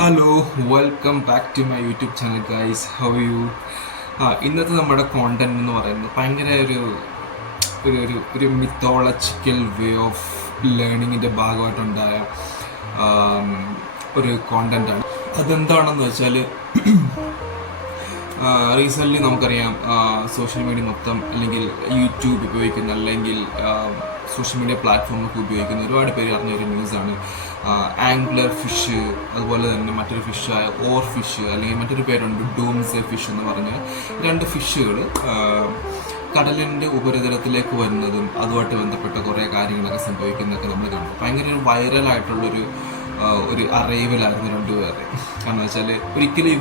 Hello, welcome back to my YouTube channel guys. How you? ഇന്നത്തെ നമ്മുടെ content എന്ന് പറയുന്നത് ഭയങ്കര ഒരു ഒരു ഒരു ഒരു മിത്തോളജിക്കൽ വേ ഓഫ് ലേണിങ്ങിൻ്റെ ഭാഗമായിട്ടുണ്ടായ ആം, ഒരു കോണ്ടൻ്റാണ്. അതെന്താണെന്ന് വെച്ചാൽ റീസെൻ്റ്ലി നമുക്കറിയാം, സോഷ്യൽ മീഡിയ മൊത്തം അല്ലെങ്കിൽ യൂട്യൂബ് ഉപയോഗിക്കുന്ന അല്ലെങ്കിൽ സോഷ്യൽ മീഡിയ പ്ലാറ്റ്ഫോമൊക്കെ ഉപയോഗിക്കുന്ന ഒരുപാട് പേര് അറിഞ്ഞ ഒരു ന്യൂസാണ് ആംഗ്ലർ ഫിഷ്, അതുപോലെ തന്നെ മറ്റൊരു ഫിഷായ ഓർ ഫിഷ്, അല്ലെങ്കിൽ മറ്റൊരു പേരുണ്ട് ഡൂംസെ ഫിഷ് എന്ന് പറഞ്ഞ രണ്ട് ഫിഷുകൾ കടലിൻ്റെ ഉപരിതലത്തിലേക്ക് വരുന്നതും അതുമായിട്ട് ബന്ധപ്പെട്ട കുറേ കാര്യങ്ങളൊക്കെ സംഭവിക്കുന്നതൊക്കെ നമ്മൾ കണ്ടു. ഭയങ്കര ഒരു വൈറലായിട്ടുള്ളൊരു ഒരു അറൈവലായിരുന്നു രണ്ടുപേരെ. കാരണം വെച്ചാൽ ഒരിക്കലും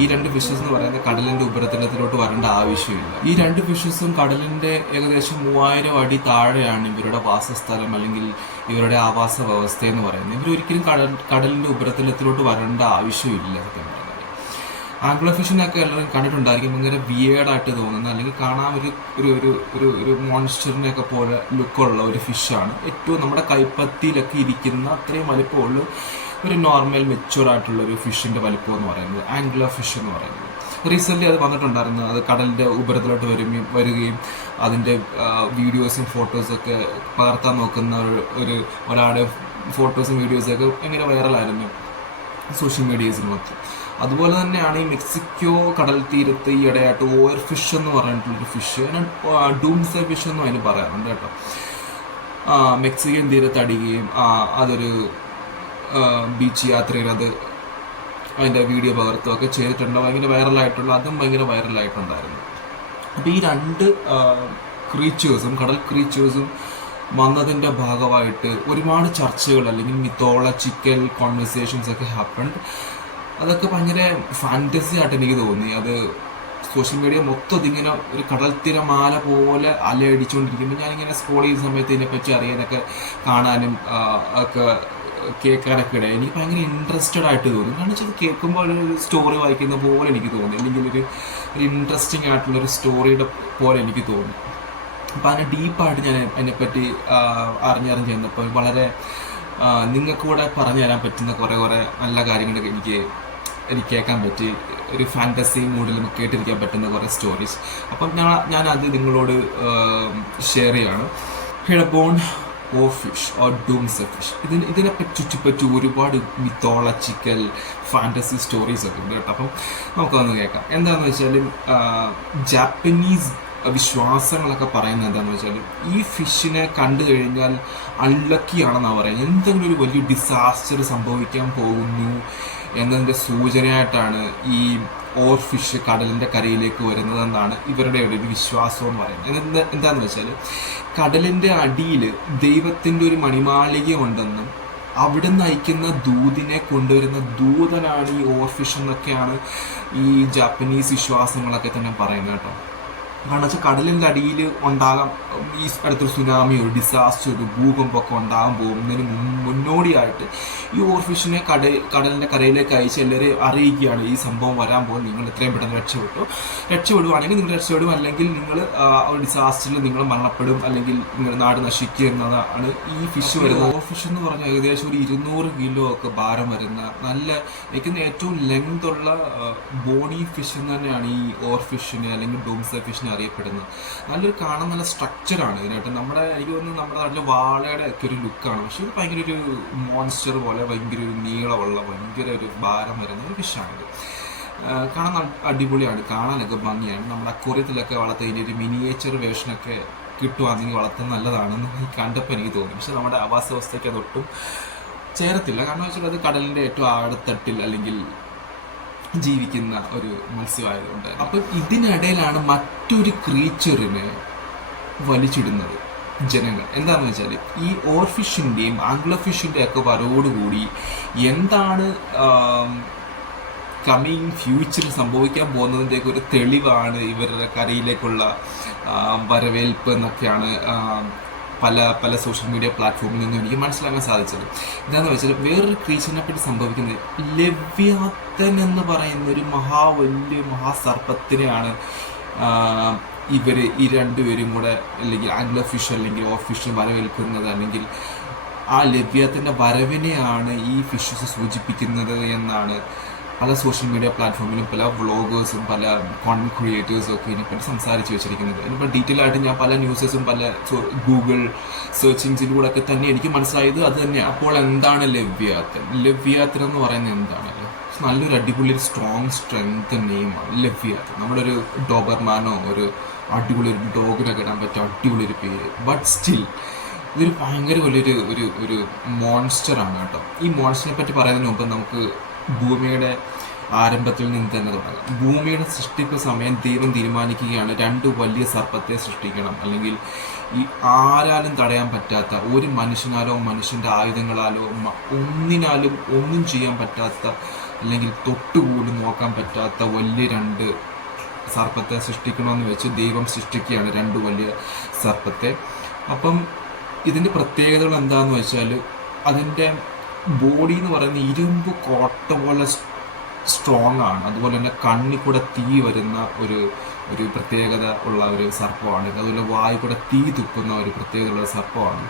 ഈ രണ്ട് ഫിഷസ് എന്ന് പറയുന്നത് കടലിൻ്റെ ഉപരിതലത്തിലോട്ട് വരേണ്ട ആവശ്യമില്ല. ഈ രണ്ട് ഫിഷസും കടലിൻ്റെ ഏകദേശം 3000 അടി താഴെയാണ് ഇവരുടെ വാസസ്ഥലം അല്ലെങ്കിൽ ഇവരുടെ ആവാസ വ്യവസ്ഥ എന്ന് പറയുന്നത്. ഇവരൊരിക്കലും കടലിൻ്റെ ഉപരിതലത്തിലോട്ട് വരേണ്ട ആവശ്യമില്ല. ആംഗ്ലർ ഫിഷിനൊക്കെ എല്ലാവരും കണ്ടിട്ടുണ്ടായിരിക്കും. ഭയങ്കര വിയേർഡായിട്ട് തോന്നുന്ന അല്ലെങ്കിൽ കാണാൻ ഒരു ഒരു ഒരു ഒരു ഒരു മോൺസ്റ്ററിനെയൊക്കെ പോലെ ലുക്കുള്ള ഒരു ഫിഷാണ്. ഏറ്റവും നമ്മുടെ കൈപ്പത്തിയിലൊക്കെ ഇരിക്കുന്ന അത്രയും വലിപ്പമുള്ള ഒരു നോർമൽ മെച്യൂർഡായിട്ടുള്ള ഒരു ഫിഷിൻ്റെ വലിപ്പം എന്ന് പറയുന്നത് ആംഗ്ലർ ഫിഷ് എന്ന് പറയുന്നത്. റീസെൻ്റ്ലി അത് വന്നിട്ടുണ്ടായിരുന്നു. അത് കടലിൻ്റെ ഉപരിതലോട്ട് വരികയും അതിൻ്റെ വീഡിയോസും ഫോട്ടോസൊക്കെ പകർത്താൻ നോക്കുന്ന ഒരാളുടെ ഫോട്ടോസും വീഡിയോസൊക്കെ ഭയങ്കര വൈറലായിരുന്നു സോഷ്യൽ മീഡിയസിൽ മൊത്തം. അതുപോലെ തന്നെയാണ് ഈ മെക്സിക്കോ കടൽ തീരത്ത് ഈ ഇടയായിട്ട് ഓയർ ഫിഷ് എന്ന് പറഞ്ഞിട്ടുള്ളൊരു ഫിഷ്, ഡൂംസെ ഫിഷ് എന്നും അതിന് പറയാറുണ്ട് കേട്ടോ. മെക്സിക്കൻ തീരത്ത് അടിക്കുകയും അതൊരു ബീച്ച് യാത്രയിൽ അതിൻ്റെ വീഡിയോ പകർത്തുകയൊക്കെ ചെയ്തിട്ടുണ്ട്. ഭയങ്കര അതും ഭയങ്കര വൈറലായിട്ടുണ്ടായിരുന്നു. അപ്പോൾ ഈ രണ്ട് ക്രീച്ചേഴ്സും കടൽ ക്രീച്ചേഴ്സും വന്നതിൻ്റെ ഭാഗമായിട്ട് ഒരുപാട് ചർച്ചകൾ അല്ലെങ്കിൽ മിത്തോളജിക്കൽ കോൺവെർസേഷൻസ് ഒക്കെ ഹാപ്പൻഡ്. അതൊക്കെ ഭയങ്കര ഫാൻറ്റസി ആയിട്ട് എനിക്ക് തോന്നി. അത് സോഷ്യൽ മീഡിയ മൊത്തം ഇങ്ങനെ ഒരു കടൽ തിരമാല പോലെ അലയടിച്ചുകൊണ്ടിരിക്കുമ്പോൾ ഞാനിങ്ങനെ സ്ക്രോൾ ചെയ്യുന്ന സമയത്ത് ഇതിനെപ്പറ്റി അറിയാനൊക്കെ കാണാനും ഒക്കെ കേൾക്കാനൊക്കെ ഇടയായി. എനിക്ക് ഭയങ്കര ഇൻട്രസ്റ്റഡ് ആയിട്ട് തോന്നി. കാരണം വെച്ചാൽ കേൾക്കുമ്പോൾ ഒരു സ്റ്റോറി വായിക്കുന്ന പോലെ എനിക്ക് തോന്നി, അല്ലെങ്കിൽ ഒരു ഇൻട്രസ്റ്റിംഗ് ആയിട്ടുള്ളൊരു സ്റ്റോറിയുടെ പോലെ എനിക്ക് തോന്നി. അപ്പോൾ അതിനെ ഡീപ്പായിട്ട് ഞാൻ അതിനെപ്പറ്റി അറിഞ്ഞറിഞ്ഞ് ചെന്നപ്പോൾ വളരെ നിങ്ങൾക്ക് കൂടെ പറഞ്ഞു തരാൻ പറ്റുന്ന കുറേ നല്ല കാര്യങ്ങളൊക്കെ എനിക്ക് കേൾക്കാൻ പറ്റി. ഒരു ഫാൻറ്റസി മൂഡിൽ കേട്ടിരിക്കാൻ പറ്റുന്ന കുറേ സ്റ്റോറീസ്. അപ്പം ഞാനത് നിങ്ങളോട് ഷെയർ ചെയ്യാണ്. ഹിഡബോൺ ഓർ ഫിഷ് ഓർ ഡൂംസെ ഫിഷ്, ഇതിനെപ്പറ്റി ചുറ്റിപ്പറ്റി ഒരുപാട് മിത്തോളജിക്കൽ ഫാൻറ്റസി സ്റ്റോറീസ് ഒക്കെ ഉണ്ട് കേട്ടോ. അപ്പം നമുക്കതൊന്ന് കേൾക്കാം. എന്താണെന്ന് വെച്ചാൽ ജാപ്പനീസ് വിശ്വാസങ്ങളൊക്കെ പറയുന്നത് എന്താണെന്ന് വെച്ചാൽ ഈ ഫിഷിനെ കണ്ടു കഴിഞ്ഞാൽ അൺലക്കിയാണെന്നാണ് പറയുന്നത്. എന്തെങ്കിലും ഒരു വലിയ ഡിസാസ്റ്റർ സംഭവിക്കാൻ പോകുന്നു എന്നതിൻ്റെ സൂചനയായിട്ടാണ് ഈ ഓർ ഫിഷ് കടലിൻ്റെ കരയിലേക്ക് വരുന്നതെന്നാണ് ഇവരുടെ ഒരു വിശ്വാസം എന്ന് പറയുന്നത്. എന്താണെന്ന് വെച്ചാൽ കടലിൻ്റെ അടിയിൽ ദൈവത്തിൻ്റെ ഒരു മണിമാളിക ഉണ്ടെന്നും അവിടെ നയിക്കുന്ന ദൂതിനെ കൊണ്ടുവരുന്ന ദൂതനാണ് ഈ ഓർ ഫിഷ് എന്നൊക്കെയാണ് ഈ ജാപ്പനീസ് വിശ്വാസങ്ങളൊക്കെ തന്നെ പറയുന്നത് കേട്ടോ. കാരണം വെച്ചാൽ കടലിൻ്റെ അടിയിൽ ഉണ്ടാകാം ഈ അടുത്തൊരു സുനാമി, ഒരു ഡിസാസ്റ്റർ, ഒരു ഭൂകമ്പമൊക്കെ ഉണ്ടാകാൻ പോകുന്നതിന് മുന്നോടിയായിട്ട് ഈ ഓർഫിഷിനെ കടലിൻ്റെ കരയിലേക്ക് അയച്ച് എല്ലാവരെയും അറിയിക്കുകയാണ് ഈ സംഭവം വരാൻ പോകും, നിങ്ങൾ എത്രയും പെട്ടെന്ന് രക്ഷപ്പെടുവാണെങ്കിൽ നിങ്ങൾ രക്ഷപ്പെടും, അല്ലെങ്കിൽ നിങ്ങൾ ഒരു ഡിസാസ്റ്ററിൽ നിങ്ങൾ മരണപ്പെടും, അല്ലെങ്കിൽ നിങ്ങൾ നാട് നശിക്കുക എന്നതാണ് ഈ ഫിഷ് വരുന്നത്. ഓർഫിഷ് എന്ന് പറഞ്ഞാൽ ഏകദേശം ഒരു 200 കിലോ ഒക്കെ ഭാരം വരുന്ന എനിക്ക് ഏറ്റവും ലെങ്ത് ഉള്ള ബോണി ഫിഷ് എന്ന് തന്നെയാണ് ഈ ഓർഫിഷിനെ അല്ലെങ്കിൽ ഡൂംസെ ഫിഷിനെ അറിയപ്പെടുന്നത്. നല്ലൊരു കാണാൻ നല്ല സ്ട്രക്ചറാണ് ഇതിനായിട്ട്. എനിക്ക് തോന്നുന്നു നമ്മുടെ നാട്ടിലെ വാളയുടെ ഒക്കെ ഒരു ലുക്കാണ്. പക്ഷെ ഇത് ഭയങ്കര ഒരു മോൺസ്റ്റർ പോലെ ഭയങ്കര ഒരു നീളമുള്ള ഭയങ്കര ഒരു ഭാരം വരുന്ന ഒരു ഫിഷാണിത്. കാണാൻ അടിപൊളിയാണ്, കാണാനൊക്കെ ഭംഗിയാണ്. നമ്മുടെ അക്വേറിയത്തിലൊക്കെ വളർത്തുന്നതിൻ്റെ ഒരു മിനിയേച്ചർ വേർഷനൊക്കെ കിട്ടുവാണെങ്കിൽ വളർത്തുന്നത് നല്ലതാണെന്ന് കണ്ടപ്പോൾ എനിക്ക് തോന്നി. പക്ഷെ നമ്മുടെ ആവാസ വ്യവസ്ഥയ്ക്ക് അതൊട്ടും ചേരത്തില്ല. കാരണം വെച്ചാൽ അത് കടലിൻ്റെ ഏറ്റവും ആഴത്തട്ടിൽ അല്ലെങ്കിൽ ജീവിക്കുന്ന ഒരു മത്സ്യമായതുകൊണ്ട്. അപ്പം ഇതിനിടയിലാണ് മറ്റൊരു ക്രീച്ചറിനെ വലിച്ചിടുന്നത് ജനങ്ങൾ. എന്താണെന്ന് വെച്ചാൽ ഈ ഓർഫിഷിൻ്റെയും ആംഗ്ലർ ഫിഷിൻ്റെ ഒക്കെ വരവോടുകൂടി എന്താണ് കമ്മിങ് ഫ്യൂച്ചറിൽ സംഭവിക്കാൻ പോകുന്നതിൻ്റെയൊക്കെ ഒരു തെളിവാണ് ഇവരുടെ കരയിലേക്കുള്ള വരവേൽപ്പ് എന്നൊക്കെയാണ് പല സോഷ്യൽ മീഡിയ പ്ലാറ്റ്ഫോമിൽ നിന്നും എനിക്ക് മനസ്സിലാക്കാൻ സാധിച്ചത്. എന്താണെന്ന് വെച്ചാൽ വേറൊരു ക്രീച്ചറിനെ പറ്റി സംഭവിക്കുന്നത് ലെവ്യാത്തൻ എന്ന് പറയുന്ന ഒരു വലിയ മഹാസർപ്പത്തിനെയാണ് ഈ രണ്ടുപേരും കൂടെ അല്ലെങ്കിൽ ആംഗ്ലർ ഫിഷ് അല്ലെങ്കിൽ ഓർ ഫിഷ് വരവേൽക്കുന്നത്, അല്ലെങ്കിൽ ആ ലവ്യാത്തിൻ്റെ വരവിനെയാണ് ഈ ഫിഷസ് സൂചിപ്പിക്കുന്നത് എന്നാണ് പല സോഷ്യൽ മീഡിയ പ്ലാറ്റ്ഫോമിലും പല വ്ളോഗേഴ്സും പല കോണ്ടന്റ് ക്രിയേറ്റേഴ്സും ഒക്കെ ഇതിനെപ്പറ്റി സംസാരിച്ച് വെച്ചിരിക്കുന്നത്. ഇതിപ്പോൾ ഡീറ്റെയിൽ ആയിട്ട് ഞാൻ പല ന്യൂസസും പല ഗൂഗിൾ സെർച്ച് എഞ്ചിനിലൂടെ ഒക്കെ തന്നെ എനിക്ക് മനസ്സിലായത് അത് തന്നെയാണ്. അപ്പോൾ എന്താണ് ലവ്യാത്തൻ? ലവ്യാത്തൻ എന്ന് പറയുന്നത് എന്താണ്? നല്ലൊരു അടിപൊളി ഒരു സ്ട്രെങ്ത് നെയിമാണ് ലവ്യാത്തൻ. നമ്മുടെ ഒരു ഡോബർമാനോ ഒരു അടിപൊളി ഒരു ഡോഗിനൊക്കെ ഇടാൻ പറ്റിയ അടിപൊളി ഒരു പേര്. ബട്ട് സ്റ്റിൽ ഇതൊരു ഭയങ്കര വലിയൊരു ഒരു ഒരു മോൺസ്റ്ററാണ് കേട്ടോ. ഈ മോൺസ്റ്ററിനെ പറ്റി പറയുന്നതിന് മുമ്പ് നമുക്ക് ഭൂമിയുടെ ആരംഭത്തിൽ നിന്ന് തന്നെ തുടങ്ങാം. ഭൂമിയുടെ സൃഷ്ടിപ്പ് സമയം ദൈവം തീരുമാനിക്കുകയാണ് 2 വലിയ സർപ്പത്തെ സൃഷ്ടിക്കണം, അല്ലെങ്കിൽ ഈ ആരാലും തടയാൻ പറ്റാത്ത, ഒരു മനുഷ്യനാലോ മനുഷ്യൻ്റെ ആയുധങ്ങളാലോ ഒന്നിനാലും ഒന്നും ചെയ്യാൻ പറ്റാത്ത, അല്ലെങ്കിൽ തൊട്ടുപോലും നോക്കാൻ പറ്റാത്ത വലിയ 2 സർപ്പത്തെ സൃഷ്ടിക്കണമെന്ന് വെച്ച് ദൈവം സൃഷ്ടിക്കുകയാണ് 2 വലിയ സർപ്പത്തെ. അപ്പം ഇതിൻ്റെ പ്രത്യേകതകൾ എന്താണെന്ന് വെച്ചാൽ അതിൻ്റെ ബോഡി എന്ന് പറയുന്നത് ഇരുമ്പ് കോട്ട പോലെ സ്ട്രോങ് ആണ്. അതുപോലെ തന്നെ കണ്ണിൽ കൂടെ തീ വരുന്ന ഒരു പ്രത്യേകത ഉള്ള ഒരു സർപ്പമാണ്. അതുപോലെ വായു കൂടെ തീ തുപ്പുന്ന ഒരു പ്രത്യേകതയുള്ള സർപ്പമാണ്.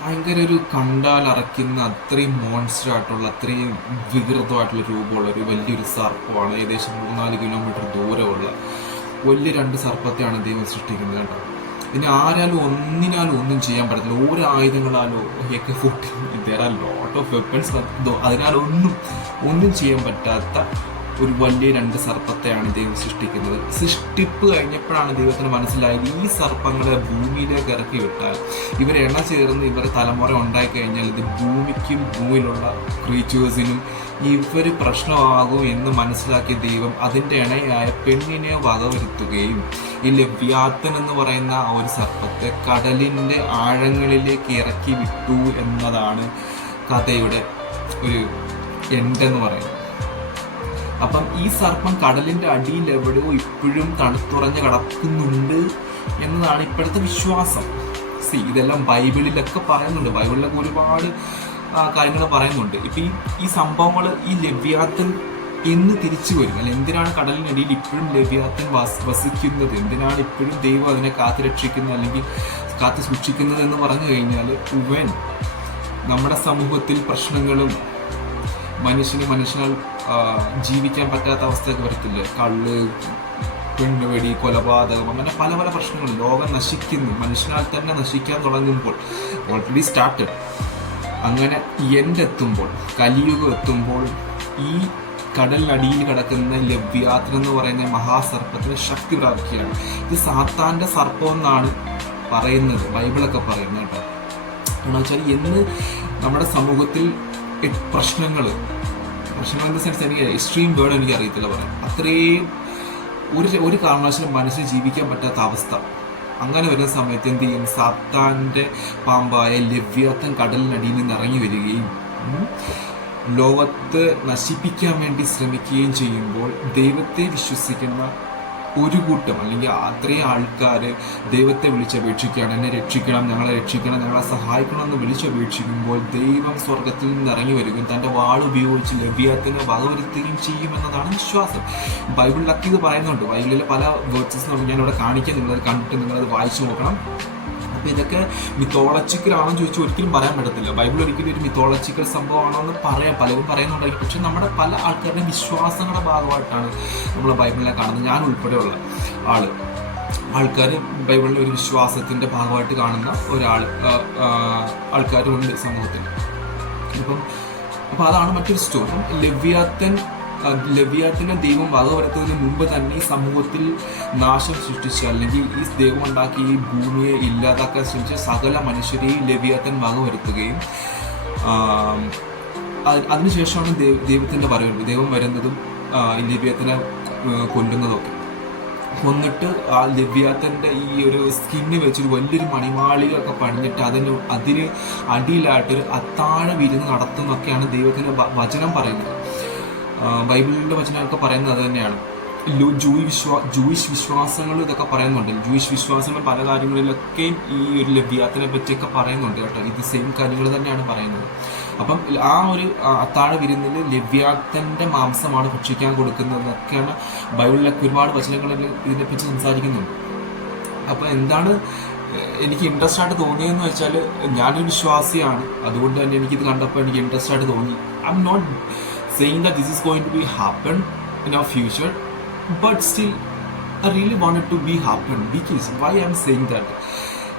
ഭയങ്കര ഒരു കണ്ടാൽ അറയ്ക്കുന്ന അത്രയും മോൺസ്റ്ററായിട്ടുള്ള അത്രയും വികൃതമായിട്ടുള്ള രൂപമുള്ള ഒരു വലിയൊരു സർപ്പമാണ്. ഏകദേശം 3-4 കിലോമീറ്റർ ദൂരമുള്ള വലിയ 2 സർപ്പത്തെയാണ് ദൈവം സൃഷ്ടിക്കുന്നത് കേട്ടോ. പിന്നെ ആരാലും ഒന്നും ചെയ്യാൻ പറ്റത്തില്ല. ഒരു ആയുധങ്ങളാലോ AK-47 there are lot of weapons, അതിനാലൊന്നും ചെയ്യാൻ പറ്റാത്ത ഒരു വലിയ 2 സർപ്പത്തെയാണ് ദൈവം സൃഷ്ടിക്കുന്നത്. സൃഷ്ടിപ്പ് കഴിഞ്ഞപ്പോഴാണ് ദൈവത്തിന് മനസ്സിലായത് ഈ സർപ്പങ്ങളെ ഭൂമിയിലേക്ക് ഇറക്കി വിട്ടാൽ ഇവർ എണ്ണ ചേർന്ന് ഇവർ തലമുറ ഉണ്ടായിക്കഴിഞ്ഞാൽ ഇത് ഭൂമിക്കും ഭൂമിയിലുള്ള ക്രീച്ചേഴ്സിനും ഇവർ പ്രശ്നമാകും എന്ന് മനസ്സിലാക്കിയ ദൈവം അതിൻ്റെ ഇണയായ പെണ്ണിനെ വകവരുത്തുകയും ഈ ലവ്യാത്തൻ എന്ന് പറയുന്ന ആ ഒരു സർപ്പത്തെ കടലിൻ്റെ ആഴങ്ങളിലേക്ക് ഇറക്കി വിട്ടു എന്നതാണ് കഥയുടെ ഒരു എൻഡെന്ന് പറയുന്നത്. അപ്പം ഈ സർപ്പം കടലിൻ്റെ അടിയിൽ എവിടെയോ ഇപ്പോഴും തണുത്തുറഞ്ഞ് കിടക്കുന്നുണ്ട് എന്നതാണ് ഇപ്പോഴത്തെ വിശ്വാസം. ഇതെല്ലാം ബൈബിളിലൊക്കെ പറയുന്നുണ്ട്. ബൈബിളിലൊക്കെ ഒരുപാട് കാര്യങ്ങൾ പറയുന്നുണ്ട്. ഇപ്പം ഈ സംഭവങ്ങൾ ഈ ലവ്യാത്തൻ എന്ന് തിരിച്ചു വരും, അല്ല എന്തിനാണ് കടലിനടിയിൽ ഇപ്പോഴും ലവ്യാത്തൻ വസിക്കുന്നത്, എന്തിനാണ് ഇപ്പോഴും ദൈവം അതിനെ കാത്തുരക്ഷിക്കുന്നത് അല്ലെങ്കിൽ കാത്തു സൂക്ഷിക്കുന്നത് എന്ന് പറഞ്ഞു കഴിഞ്ഞാൽ ഇവൻ നമ്മുടെ സമൂഹത്തിൽ പ്രശ്നങ്ങളും മനുഷ്യനാൽ ജീവിക്കാൻ പറ്റാത്ത അവസ്ഥയൊക്കെ വരത്തില്ലേ, കള്ള്, പെണ്ണുവെടി, കൊലപാതകം, അങ്ങനെ പല പല പ്രശ്നങ്ങളും. ലോകം നശിക്കുന്നു, മനുഷ്യനാൽ തന്നെ നശിക്കാൻ തുടങ്ങുമ്പോൾ, ഓൾറെഡി സ്റ്റാർട്ടഡ്. അങ്ങനെ എത്തുമ്പോൾ, കലിയുഗം എത്തുമ്പോൾ ഈ കടലിനടിയിൽ കിടക്കുന്ന ലവ്യാത്തൻ എന്ന് പറയുന്ന മഹാസർപ്പത്തിന് ശക്തി പ്രാപിക്കുകയാണ്. ഇത് സാത്താൻ്റെ സർപ്പം എന്നാണ് പറയുന്നത്, ബൈബിളൊക്കെ പറയുന്നത് കേട്ടോ. എന്ന് വെച്ചാൽ എന്ന് നമ്മുടെ സമൂഹത്തിൽ പ്രശ്നങ്ങൾ ഇൻ ദ സെൻസ്, എനിക്ക് എക്സ്ട്രീം വേർഡ് എനിക്ക് അറിയത്തില്ല പറയാം, അത്രയും ഒരു കാരണവശാലും മനുഷ്യന് ജീവിക്കാൻ പറ്റാത്ത അവസ്ഥ. അങ്ങനെ വരുന്ന സമയത്ത് എന്ത് ചെയ്യും? സാത്താൻ്റെ പാമ്പായ ലവ്യാത്തൻ കടലിനടിയിൽ നിന്ന് ഇറങ്ങി വരികയും ലോകത്തെ നശിപ്പിക്കാൻ വേണ്ടി ശ്രമിക്കുകയും ചെയ്യുമ്പോൾ ദൈവത്തെ വിശ്വസിക്കുന്ന ഒരു കൂട്ടം അല്ലെങ്കിൽ അത്രയും ആൾക്കാർ ദൈവത്തെ വിളിച്ചപേക്ഷിക്കുകയാണ്, എന്നെ രക്ഷിക്കണം, ഞങ്ങളെ രക്ഷിക്കണം, ഞങ്ങളെ സഹായിക്കണം എന്ന് വിളിച്ചപേക്ഷിക്കുമ്പോൾ ദൈവം സ്വർഗത്തിൽ നിന്ന് ഇറങ്ങി വരികയും തൻ്റെ വാളുപയോഗിച്ച് ലവ്യാത്തിനെ വകവരുത്തുകയും ചെയ്യുമെന്നതാണ് വിശ്വാസം. ബൈബിളിലൊക്കെ ഇത് പറയുന്നുണ്ട്. ബൈബിളിലെ പല വേർഡ്സസ് ഞാനിവിടെ കാണിക്കാൻ, നിങ്ങളത് കണ്ടിട്ട് നിങ്ങളത് വായിച്ചു നോക്കണം. അപ്പോൾ ഇതൊക്കെ മിത്തോളജിക്കലാണെന്ന് ചോദിച്ചാൽ ഒരിക്കലും പറയാൻ പറ്റത്തില്ല. ബൈബിൾ ഒരിക്കലും ഒരു മിത്തോളജിക്കൽ സംഭവമാണോ എന്ന് പലരും പറയുന്നുണ്ടായിരിക്കും. പക്ഷെ നമ്മുടെ പല ആൾക്കാരുടെയും വിശ്വാസങ്ങളുടെ ഭാഗമായിട്ടാണ് നമ്മൾ ബൈബിളിനെ കാണുന്നത്. ഞാൻ ഉൾപ്പെടെയുള്ള ആൾക്കാർ ബൈബിളിലെ ഒരു വിശ്വാസത്തിൻ്റെ ഭാഗമായിട്ട് കാണുന്ന ആൾക്കാരുണ്ട് സമൂഹത്തിൽ. അപ്പം അതാണ് മറ്റൊരു സ്റ്റോറി. ലവ്യാത്തിനെ ദൈവം വകവരുത്തുന്നതിന് മുമ്പ് തന്നെ ഈ സമൂഹത്തിൽ നാശം സൃഷ്ടിച്ച, അല്ലെങ്കിൽ ഈ ദൈവം ഉണ്ടാക്കി ഈ ഭൂമിയെ ഇല്ലാതാക്കാൻ ശ്രമിച്ച സകല മനുഷ്യരെയും ലവ്യാത്തൻ വകവരുത്തുകയും അതിനുശേഷമാണ് ദൈവത്തിൻ്റെ വരവ്. ദൈവം വരുന്നതും ലവ്യാത്തിനെ കൊല്ലുന്നതൊക്കെ. കൊന്നിട്ട് ആ ലവ്യാത്തൻ്റെ ഈ ഒരു സ്കിന്ന് വെച്ച് വലിയൊരു മണിമാളികയൊക്കെ പണിഞ്ഞിട്ട് അതിന് അടിയിലായിട്ടൊരു അത്താഴ വിരുന്ന് നടത്തുന്നൊക്കെയാണ് ദൈവത്തിൻ്റെ വചനം പറയുന്നത്. ബൈബിളിൻ്റെ വചനമൊക്കെ പറയുന്നത് അത് തന്നെയാണ്. ജൂയിഷ് വിശ്വാസങ്ങൾ ഇതൊക്കെ പറയുന്നുണ്ട്. ജൂയിഷ് വിശ്വാസങ്ങൾ പല കാര്യങ്ങളിലൊക്കെയും ഈ ഒരു ലവ്യാത്തിനെ പറ്റിയൊക്കെ പറയുന്നുണ്ട് കേട്ടോ. ഇത് സെയിം കാര്യങ്ങൾ തന്നെയാണ് പറയുന്നത്. അപ്പം ആ ഒരു അത്താഴ വിരുന്നിൽ ലവ്യാത്തൻ്റെ മാംസമാണ് ഭക്ഷിക്കാൻ കൊടുക്കുന്നതൊക്കെയാണ് ബൈബിളിലൊക്കെ ഒരുപാട് വചനങ്ങളിൽ ഇതിനെപ്പറ്റി സംസാരിക്കുന്നുണ്ട്. അപ്പോൾ എന്താണ് എനിക്ക് ഇൻട്രസ്റ്റ് ആയിട്ട് തോന്നിയെന്ന് വെച്ചാൽ ഞാനൊരു വിശ്വാസിയാണ്, അതുകൊണ്ട് തന്നെ എനിക്കിത് കണ്ടപ്പോൾ എനിക്ക് ഇൻട്രസ്റ്റ് ആയിട്ട് തോന്നി. I'm not saying that this is going to be happen in our future, but still I really wanted to be happen. Because why I'm saying that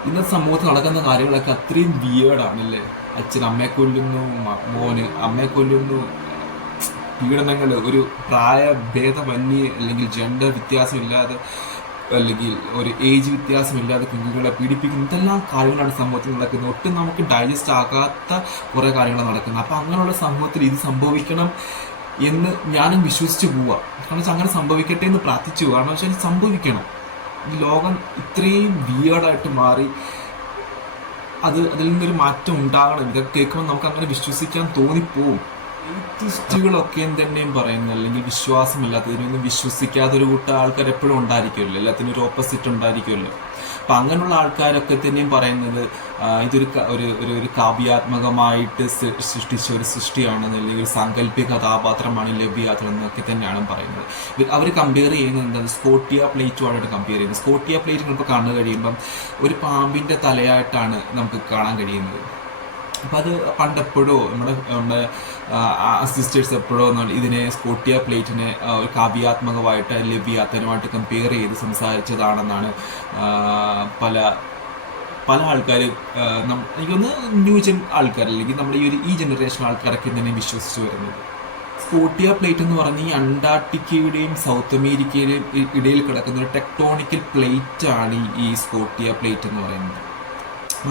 ഇന്നത്തെ സമൂഹത്തിൽ നടക്കുന്ന കാര്യങ്ങളൊക്കെ അത്രയും വിയേർഡാണല്ലേ. അച്ഛൻ അമ്മയെ കൊല്ലുന്നു, മോന് അമ്മയെ കൊല്ലുന്നു, പീഡനങ്ങൾ ഒരു പ്രായഭേദമന്യേ അല്ലെങ്കിൽ ജെൻഡർ വ്യത്യാസമില്ലാതെ അല്ലെങ്കിൽ ഒരു ഏജ് വ്യത്യാസമില്ലാതെ കുഞ്ഞുങ്ങളെ പീഡിപ്പിക്കുന്ന ഇതെല്ലാം കാര്യങ്ങളാണ് സമൂഹത്തിൽ നടക്കുന്നത്. ഒട്ടും നമുക്ക് ഡൈജസ്റ്റ് ആകാത്ത കുറേ കാര്യങ്ങൾ നടക്കുന്നത്. അപ്പം അങ്ങനെയുള്ള സമൂഹത്തിൽ ഇത് സംഭവിക്കണം എന്ന് ഞാനും വിശ്വസിച്ച് പോവുക. കാരണം വെച്ചാൽ അങ്ങനെ സംഭവിക്കട്ടെ എന്ന് പ്രാർത്ഥിച്ചു പോവുക. കാരണം വെച്ചാൽ സംഭവിക്കണം. ഈ ലോകം ഇത്രയും വിയേർഡായിട്ട് മാറി, അതിൽ നിന്നൊരു മാറ്റം ഉണ്ടാകണം. ഇതൊക്കെ കേൾക്കുമ്പോൾ നമുക്ക് അങ്ങനെ വിശ്വസിക്കാൻ തോന്നിപ്പോവും. എയ്ത്തിസ്റ്റുകളൊക്കെയും തന്നെയും പറയുന്നത്, അല്ലെങ്കിൽ വിശ്വാസമില്ലാത്ത ഇതിനൊന്നും വിശ്വസിക്കാത്തൊരു കൂട്ടം ആൾക്കാർ എപ്പോഴും ഉണ്ടായിരിക്കുമല്ലോ, എല്ലാത്തിനും ഒരു ഓപ്പോസിറ്റ് ഉണ്ടായിരിക്കുമല്ലോ. അപ്പം അങ്ങനെയുള്ള ആൾക്കാരൊക്കെ തന്നെയും പറയുന്നത് ഇതൊരു ഒരു കാവ്യാത്മകമായിട്ട് സൃഷ്ടിച്ച ഒരു സൃഷ്ടിയാണെന്ന്, അല്ലെങ്കിൽ ഒരു സാങ്കല്പിക കഥാപാത്രമാണ് ലവ്യാത്തൻ എന്നൊക്കെ തന്നെയാണ് പറയുന്നത്. അവർ കമ്പയർ ചെയ്യുന്നത് എന്താണ്, സ്കോട്ടിയ പ്ലേറ്റുമായിട്ട് കമ്പയർ ചെയ്യുന്നത്. സ്കോട്ടിയ പ്ലേറ്റ് നമുക്ക് കാണാൻ കഴിയുമ്പം ഒരു പാമ്പിൻ്റെ തലയായിട്ടാണ് നമുക്ക് കാണാൻ കഴിയുന്നത്. അപ്പം അത് പണ്ടെപ്പോഴോ നമ്മുടെ സിസ്റ്റേഴ്സ് എപ്പോഴോ ഇതിനെ സ്കോട്ടിയ പ്ലേറ്റിനെ ഒരു കാവ്യാത്മകമായിട്ട് ലവ്യാത്തനുമായിട്ട് കമ്പയർ ചെയ്ത് സംസാരിച്ചതാണെന്നാണ് പല ആൾക്കാർ, എനിക്കൊന്ന് ന്യൂ ആൾക്കാർ അല്ലെങ്കിൽ നമ്മുടെ ഈ ജനറേഷൻ ആൾക്കാരൊക്കെ തന്നെ വിശ്വസിച്ച് വരുന്നത്. സ്കോട്ടിയ പ്ലേറ്റ് എന്ന് പറഞ്ഞാൽ ഈ അന്റാർട്ടിക്കയുടെയും സൗത്ത് അമേരിക്കയുടെയും ഇടയിൽ കിടക്കുന്ന ഒരു ടെക്ടോണിക്കൽ പ്ലേറ്റ് ആണ് ഈ സ്കോട്ടിയ പ്ലേറ്റ് എന്ന് പറയുന്നത്.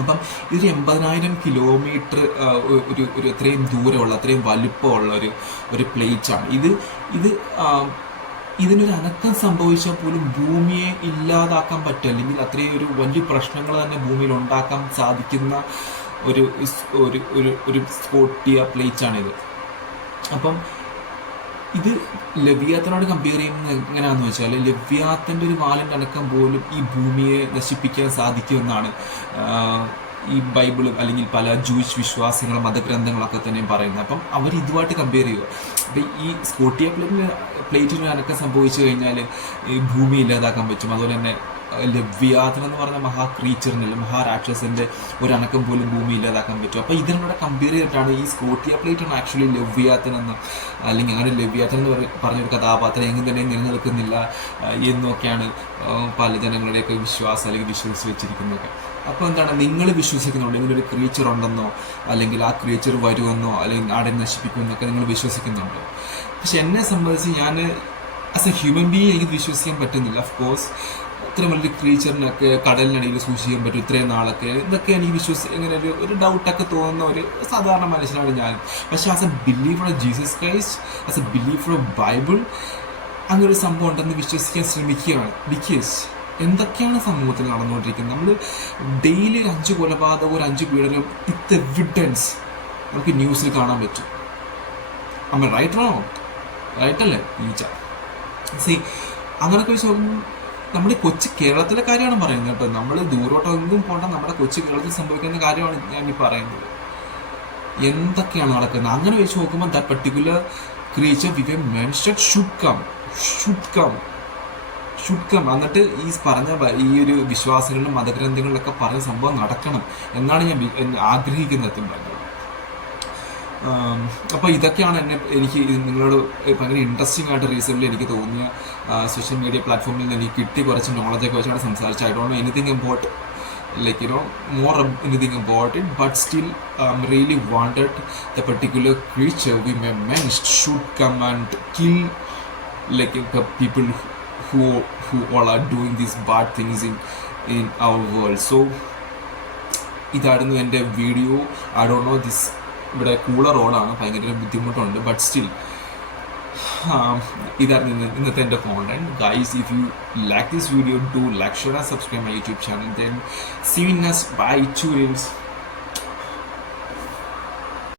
അപ്പം ഇതൊരു 80,000 കിലോമീറ്റർ ഒരു അത്രയും ദൂരമുള്ള അത്രയും വലുപ്പമുള്ള ഒരു പ്ലേറ്റാണ് ഇത്. ഇതിനൊരു അനക്കം സംഭവിച്ചാൽ പോലും ഭൂമിയെ ഇല്ലാതാക്കാൻ പറ്റും, അല്ലെങ്കിൽ അത്രയും ഒരു വലിയ പ്രശ്നങ്ങൾ തന്നെ ഭൂമിയിൽ ഉണ്ടാക്കാൻ സാധിക്കുന്ന ഒരു സ്കോട്ടിയ പ്ലേറ്റാണിത്. അപ്പം ഇത് ലവ്യാത്തനോട് കമ്പയർ ചെയ്യുന്നത് എങ്ങനെയാണെന്ന് വെച്ചാൽ, ലവ്യാത്തൻ്റെ ഒരു വാലിൻ്റെ അനക്കം പോലും ഈ ഭൂമിയെ നശിപ്പിക്കാൻ സാധിക്കുമെന്നാണ് ഈ ബൈബിളും അല്ലെങ്കിൽ പല ജൂയിഷ് വിശ്വാസങ്ങളും മതഗ്രന്ഥങ്ങളൊക്കെ തന്നെയും പറയുന്നത്. അപ്പം അവർ ഇതുമായിട്ട് കമ്പയർ ചെയ്യുക. അപ്പം ഈ സ്കോട്ടിയ പ്ലേറ്റിന് അനക്കം സംഭവിച്ചു കഴിഞ്ഞാൽ ഈ ഭൂമി ഇല്ലാതാക്കാൻ പറ്റും. അതുപോലെ തന്നെ ലവ്യാത്തൻ എന്ന് പറഞ്ഞ ക്രീച്ചറിനല്ല, മഹാരാക്ഷസിൻ്റെ ഒരനക്കം പോലും ഭൂമി ഇല്ലാതാക്കാൻ പറ്റും. അപ്പോൾ ഇതിനോട് കമ്പയർ ചെയ്തിട്ടാണ് ഈ സ്കോട്ടിയ പ്ലേറ്റാണ് ആക്ച്വലി ലവ്യാത്തൻ എന്ന്, അല്ലെങ്കിൽ അങ്ങനെ ലവ്യാത്തൻ എന്ന് പറഞ്ഞൊരു കഥാപാത്രം എങ്ങനെ തന്നെ നിലനിൽക്കുന്നില്ല എന്നൊക്കെയാണ് പല ജനങ്ങളുടെയൊക്കെ വിശ്വാസം അല്ലെങ്കിൽ വിശ്വസിച്ച് വെച്ചിരിക്കുന്നതൊക്കെ. അപ്പോൾ എന്താണ്, നിങ്ങൾ വിശ്വസിക്കുന്നുണ്ടോ ഇങ്ങനൊരു ക്രീച്ചർ ഉണ്ടെന്നോ, അല്ലെങ്കിൽ ആ ക്രീച്ചർ വരുമെന്നോ, അല്ലെങ്കിൽ നാടിനെ നശിപ്പിക്കുമെന്നൊക്കെ നിങ്ങൾ വിശ്വസിക്കുന്നുണ്ടോ? പക്ഷെ എന്നെ സംബന്ധിച്ച് ഞാൻ ആസ് എ ഹ്യൂമൻ ബീങ് എനിക്ക് വിശ്വസിക്കാൻ പറ്റുന്നില്ല. ഓഫ് കോഴ്സ് ഇത്രയും വലിയ ക്രീച്ചറിനൊക്കെ കടലിനടിയിൽ സൂക്ഷിക്കാൻ പറ്റും ഇത്രയും നാളൊക്കെ, ഇതൊക്കെ എനിക്ക് ഇങ്ങനെ ഒരു ഡൗട്ടൊക്കെ തോന്നുന്ന ഒരു സാധാരണ മനുഷ്യനാണ് ഞാൻ. പക്ഷെ as A believer of Jesus Christ, as A believer of Bible, അങ്ങനൊരു സംഭവം ഉണ്ടെന്ന് വിശ്വസിക്കാൻ ശ്രമിക്കുകയാണ്. ബിക്കോസ് എന്തൊക്കെയാണ് സമൂഹത്തിൽ നടന്നുകൊണ്ടിരിക്കുന്നത്. നമ്മൾ ഡെയിലി 5 കൊലപാതകവും 5 പീഡനവും വിത്ത് എവിഡൻസ് നമുക്ക് ന്യൂസിൽ കാണാൻ പറ്റും. നമ്മൾ റൈറ്റല്ലേ ഈച്ച സി അങ്ങനൊക്കെ വെച്ച് നമ്മുടെ കൊച്ചു കേരളത്തിലെ കാര്യമാണ് പറയുന്നത് കേട്ടോ. നമ്മൾ ദൂരോട്ടൊന്നും പോകണ്ട, നമ്മുടെ കൊച്ചു കേരളത്തിൽ സംഭവിക്കുന്ന കാര്യമാണ് ഞാൻ ഈ പറയുന്നത്. എന്തൊക്കെയാണ് നടക്കുന്നത് അങ്ങനെ വെച്ച് നോക്കുമ്പോൾ ദാറ്റ് പർട്ടിക്കുലർ ക്രീച്ചർ വി വെ മെൻഷൻഡ് ഷുഡ് കം എന്നിട്ട് ഈ പറഞ്ഞ ഈ ഒരു വിശ്വാസങ്ങളിലും മതഗ്രന്ഥങ്ങളിലൊക്കെ പറഞ്ഞ സംഭവം നടക്കണം എന്നാണ് ഞാൻ ആഗ്രഹിക്കുന്നത്. അപ്പോൾ ഇതൊക്കെയാണ് എനിക്ക് നിങ്ങളോട് ഭയങ്കര ഇൻട്രസ്റ്റിംഗ് ആയിട്ട് റീസെൻ്റ്ലി എനിക്ക് തോന്നിയ സോഷ്യൽ മീഡിയ പ്ലാറ്റ്ഫോമിൽ നിന്ന് എനിക്ക് കിട്ടിയ കുറച്ച് നോളജൊക്കെ വെച്ചാണ് സംസാരിച്ചത്. I don't know anything about more anything about it, but still really wanted the particular creature we mentioned should come and kill the people who all are doing these bad things in our world. So ഇതായിരുന്നു എൻ്റെ video. I don't know this ഇവിടെ cooler ഓണാണ്, ഭയങ്കര ബുദ്ധിമുട്ടുണ്ട്, but still ഇതായിരുന്നു ഇന്നത്തെ എൻ്റെ content. Guys, if you like this video, do like, share and subscribe my YouTube channel. Then see you in next. Bye. Cheers.